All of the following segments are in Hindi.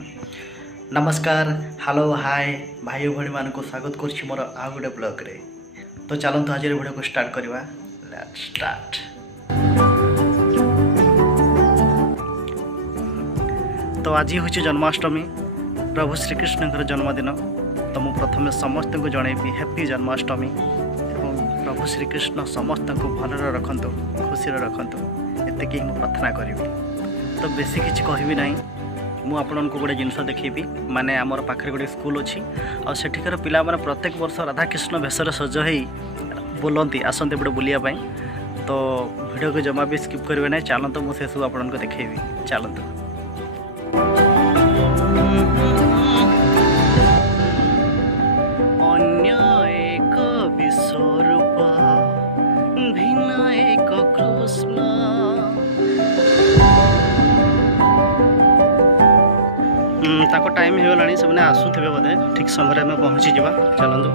नमस्कार हेलो हाय भाई भाई मान को स्वागत कर मोर आ गोटे ब्लॉग रे। तो चलते आज वीडियो को स्टार्ट करवा। Let's start. तो आज हूँ जन्माष्टमी, प्रभु श्रीकृष्ण जन्मदिन। तो मुझे प्रथम समस्त को जनइबी हैप्पी जन्माष्टमी और प्रभु श्रीकृष्ण समस्त को भलरे रखतु, खुशी रखतु, एतिक मुझे प्रार्थना करी। तो बेसी किसी कहबी ना, मुझे आपण को गोटे जिनस देखी माने आमर पाखे गोटे स्कूल अच्छी आ सेठिकार पिला माने प्रत्येक वर्ष राधाकृष्ण भेषर सज हो बोलती आसते एपटे बुलायापी। तो वीडियो को जमा भी स्किप करेंगे ना। चलतु मुझे सब आपको देखी। चलतु अन्य एक विश्वरूप भिन्न एक कृष्ण। ताको टाइम हो गलानी, से आसुवे बोधे ठीक समय आम पहुँची जा। चलतु।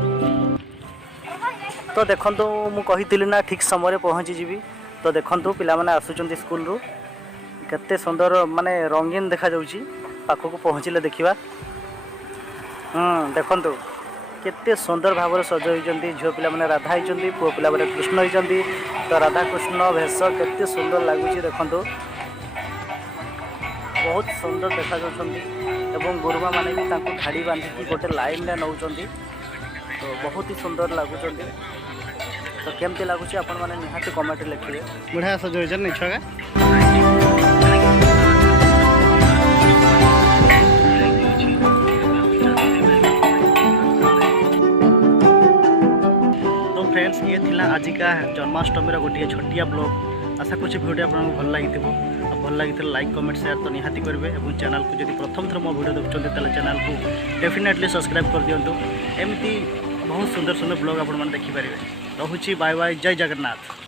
तो देखो मुझे ना ठीक समय पहुँची जी। तो देखो पिला माने आसुचंती स्कूल रू, केते सुंदर माने रंगीन देखा जाउची। पाखक पहुँचले देखा। देखो केते सुंदर भाव सज होती। झील पिला माने राधा होती, पुओ पिला माने कृष्ण होती। तो राधा कृष्ण भेष केते सुंदर लगुच। देखो बहुत सुंदर देखा एवं गुरुमा मैंने भी धाड़ी बांधिकी गोटे लाइन में नौ। तो बहुत ही सुंदर लगुच। तो केमती लगुच आपण मैंने निहाती कमेंट लिखिए। बुढ़ा सज नहीं छुआ। तो फ्रेंड्स ये थिला आज का जन्माष्टमी गोटे छोटिया ब्लॉग। आशा कुछ वीडियो आपको भल लगी। भल लगी लाइक कमेंट शेयर तो निहाती करेंगे। और चैनल को जब प्रथम थर मो वीडियो देखते हैं चैनल को डेफिनेटली सब्सक्राइब कर दिंतु। एमती बहुत सुंदर सुंदर ब्लॉग आप देखिपारे। रोची बाय बाय, जय जगन्नाथ।